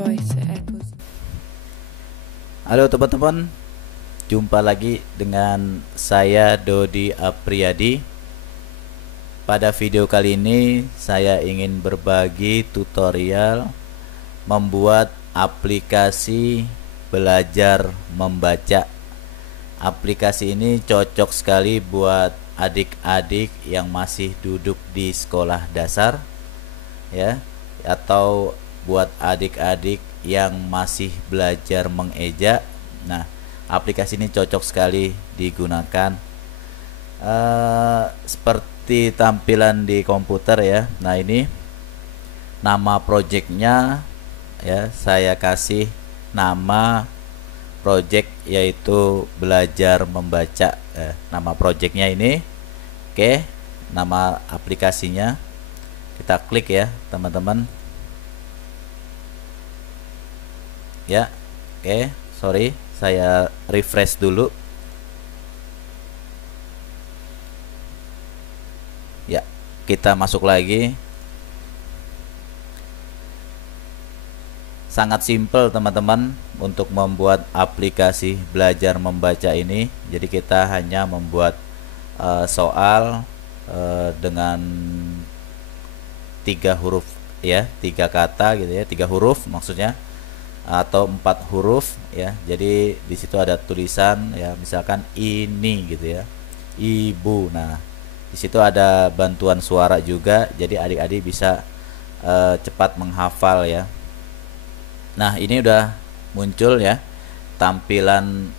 voice echoes. Halo teman-teman, jumpa lagi dengan saya Dodi Apriyadi. Pada video kali ini saya ingin berbagi tutorial membuat aplikasi belajar membaca. Aplikasi ini cocok sekali buat adik-adik yang masih duduk di sekolah dasar ya, atau buat adik-adik yang masih belajar mengeja. Nah, aplikasi ini cocok sekali digunakan seperti tampilan di komputer ya. Nah, ini nama projectnya ya, saya kasih nama project yaitu belajar membaca. Nama projectnya ini. Oke, nama aplikasinya kita klik ya teman-teman ya. Oke, sorry, saya refresh dulu ya. Kita masuk lagi. Sangat simple teman-teman untuk membuat aplikasi belajar membaca ini. Jadi kita hanya membuat soal dengan 3 huruf ya, 3 kata gitu ya, 3 huruf maksudnya, atau 4 huruf ya. Jadi di situ ada tulisan ya, misalkan ini gitu ya, ibu. Nah, di situ ada bantuan suara juga, jadi adik-adik bisa cepat menghafal ya. Nah, ini udah muncul ya tampilan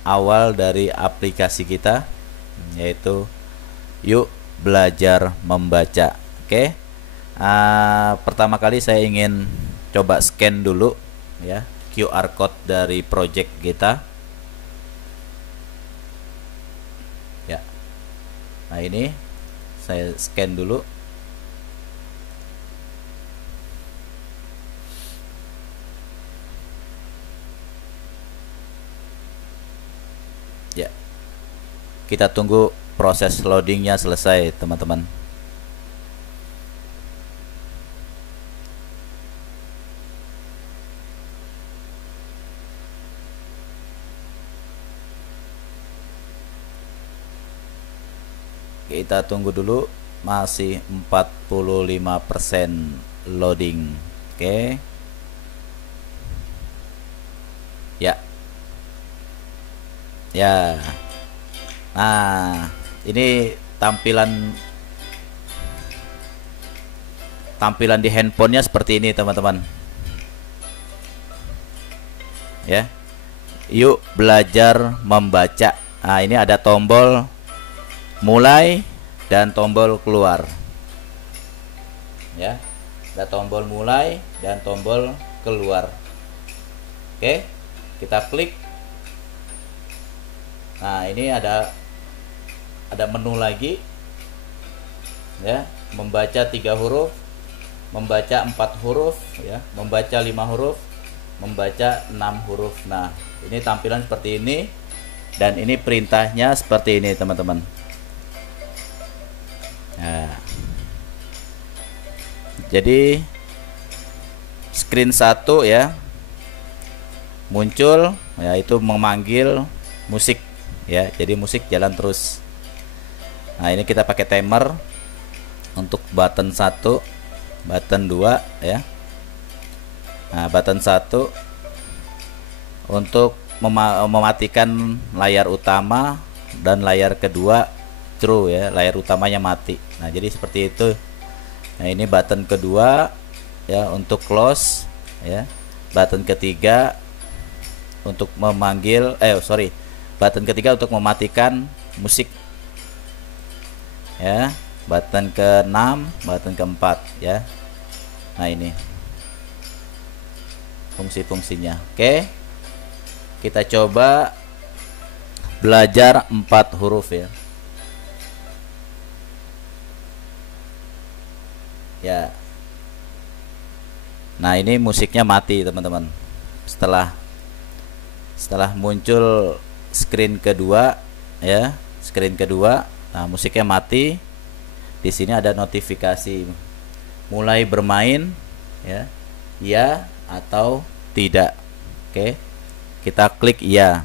awal dari aplikasi kita, yaitu yuk belajar membaca. Oke, pertama kali saya ingin coba scan dulu ya QR code dari project kita ya. Nah, ini saya scan dulu. Ya, kita tunggu proses loadingnya selesai teman-teman. Kita tunggu dulu, masih 45% loading. Oke ya. Ya, nah ini tampilan di handphonenya seperti ini teman-teman ya. Yuk belajar membaca. Nah, ini ada tombol mulai dan tombol keluar ya. Ada tombol mulai dan tombol keluar. Oke, kita klik. Nah, ini ada menu lagi ya, membaca 3 huruf, membaca 4 huruf ya, membaca 5 huruf, membaca 6 huruf. Nah, ini tampilan seperti ini, dan ini perintahnya seperti ini teman-teman. Nah, jadi screen 1 ya muncul, yaitu memanggil musik ya, jadi musik jalan terus. Nah, ini kita pakai timer untuk button 1, button 2 ya. Nah, button 1 untuk mematikan layar utama, dan layar kedua true ya, layar utamanya mati. Nah, jadi seperti itu. Nah, ini button kedua ya untuk close ya. Button ketiga untuk memanggil button ketiga untuk mematikan musik ya. Button ke-6, button ke-4 ya. Nah, ini fungsi-fungsinya. Oke, kita coba belajar 4 huruf ya. Ya. Nah, ini musiknya mati teman-teman. Setelah muncul screen kedua ya, screen kedua, nah musiknya mati. Di sini ada notifikasi mulai bermain ya, ya atau tidak. Oke, kita klik iya.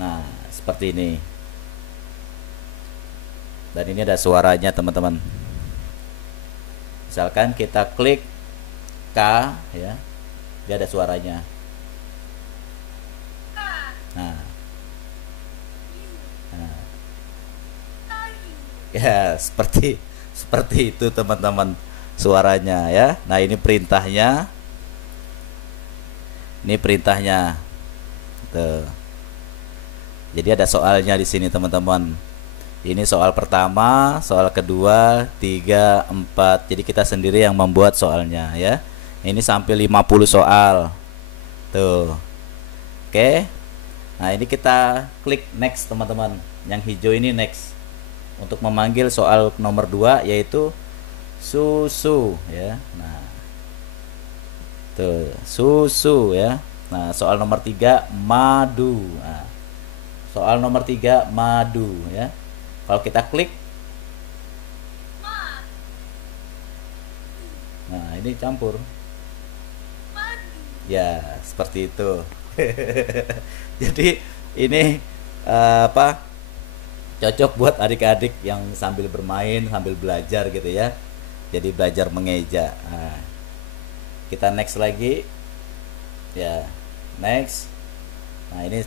Nah, seperti ini. Dan ini ada suaranya teman-teman. Misalkan kita klik K ya, dia ada suaranya. Nah, ya seperti itu teman-teman suaranya ya. Nah, ini perintahnya. Ini perintahnya. Tuh. Jadi ada soalnya di sini teman-teman. Ini soal pertama, soal kedua, 3, 4. Jadi kita sendiri yang membuat soalnya ya. Ini sampai 50 soal. Tuh. Oke. Nah, ini kita klik next teman-teman. Yang hijau ini next. Untuk memanggil soal nomor 2 yaitu susu ya. Nah. Tuh, susu ya. Nah, soal nomor 3 madu. Nah, soal nomor 3 madu ya. Kalau kita klik, nah ini campur. Ya, seperti itu. Jadi ini apa? Cocok buat adik-adik yang sambil bermain, sambil belajar gitu ya. Jadi belajar mengeja. Nah, kita next lagi. Ya, next. Nah, ini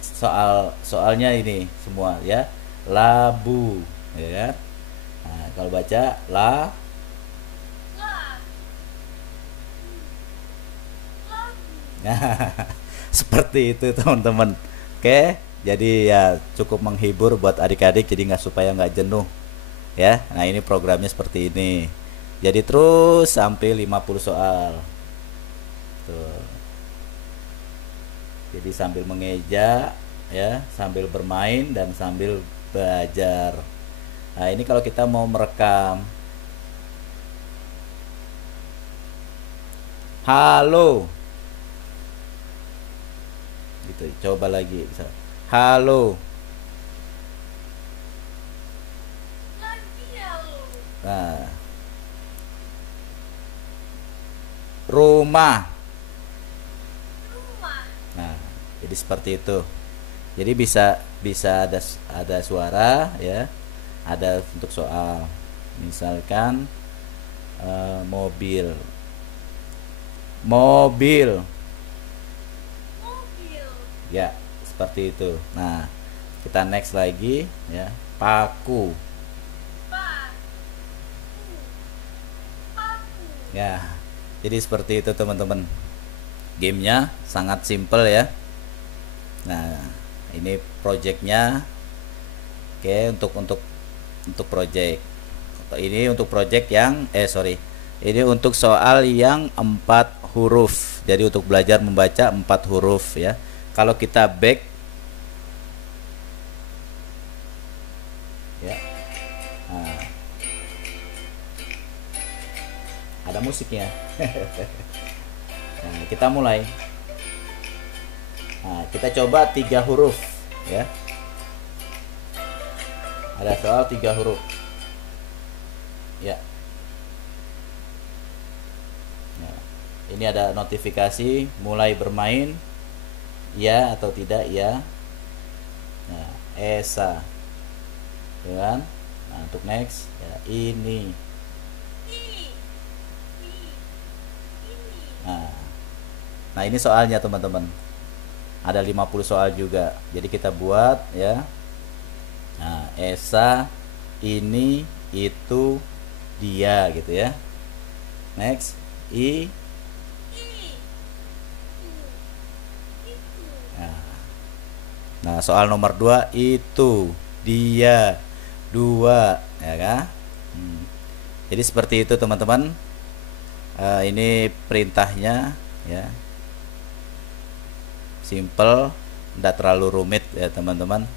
soalnya ini semua ya. Labu ya. Nah, kalau baca nah, seperti itu teman-teman. Oke, jadi ya cukup menghibur buat adik-adik, jadi supaya nggak jenuh ya. Nah, ini programnya seperti ini. Jadi terus sampai 50 soal. Tuh. Jadi sambil mengeja ya, sambil bermain dan sambil belajar. Nah, ini kalau kita mau merekam. Halo. Gitu, coba lagi bisa. Halo. Nah. Rumah. Nah, jadi seperti itu. Jadi bisa ada suara ya, ada untuk soal. Misalkan mobil. Ya, seperti itu. Nah, kita next lagi ya. Paku. Ya. Jadi seperti itu teman-teman. Gamenya sangat simple ya. Nah, ini projectnya. Oke, untuk project. Ini untuk project yang ini untuk soal yang 4 huruf. Jadi untuk belajar membaca 4 huruf ya. Kalau kita back ya. Nah, ada musiknya. Nah, kita mulai. Nah, kita coba 3 huruf ya. Ada soal 3 huruf. Ya. Nah, ini ada notifikasi mulai bermain. Ya atau tidak ya. Nah, Esa. Ya kan? Nah, untuk next ya ini. Nah, ini soalnya teman-teman. Ada 50 soal juga. Jadi kita buat ya. Nah, Esa, ini, itu, dia gitu ya. Next, Nah, soal nomor 2 itu, dia, 2 ya kan? Jadi seperti itu teman-teman. Ini perintahnya ya. Simple, tidak terlalu rumit ya teman-teman.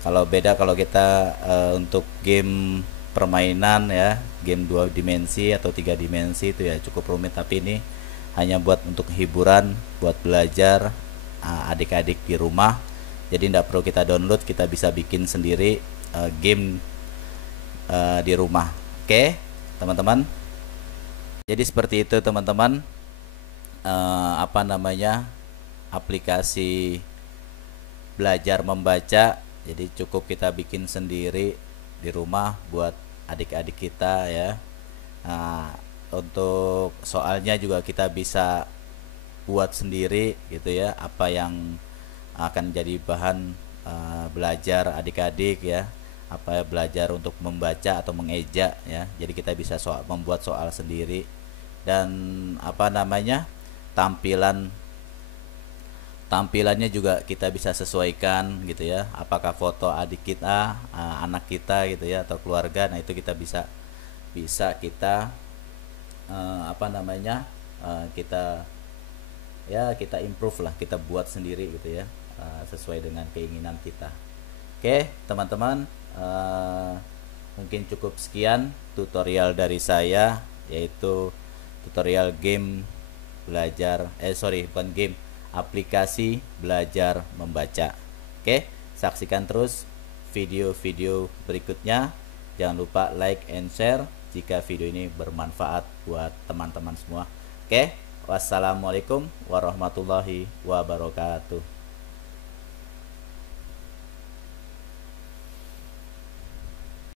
Kalau beda kalau kita untuk game permainan ya, game 2 dimensi atau 3 dimensi itu ya cukup rumit, tapi ini hanya buat untuk hiburan, buat belajar adik-adik di rumah. Jadi tidak perlu kita download, kita bisa bikin sendiri game di rumah. Oke, teman-teman. Jadi seperti itu teman-teman. Apa namanya, aplikasi belajar membaca. Jadi cukup kita bikin sendiri di rumah buat adik-adik kita ya. Nah, untuk soalnya juga kita bisa buat sendiri gitu ya, apa yang akan jadi bahan belajar adik-adik ya, apa belajar untuk membaca atau mengeja ya. Jadi kita bisa membuat soal sendiri, dan apa namanya, tampilan tampilannya juga kita bisa sesuaikan gitu ya, apakah foto adik kita, anak kita gitu ya, atau keluarga. Nah itu kita bisa bisa kita apa namanya, kita ya kita improve lah, kita buat sendiri gitu ya, sesuai dengan keinginan kita. Oke teman-teman, mungkin cukup sekian tutorial dari saya, yaitu tutorial game belajar, sorry bukan game, aplikasi belajar membaca. Oke, saksikan terus video-video berikutnya. Jangan lupa like and share jika video ini bermanfaat buat teman-teman semua. Oke, wassalamualaikum warahmatullahi wabarakatuh.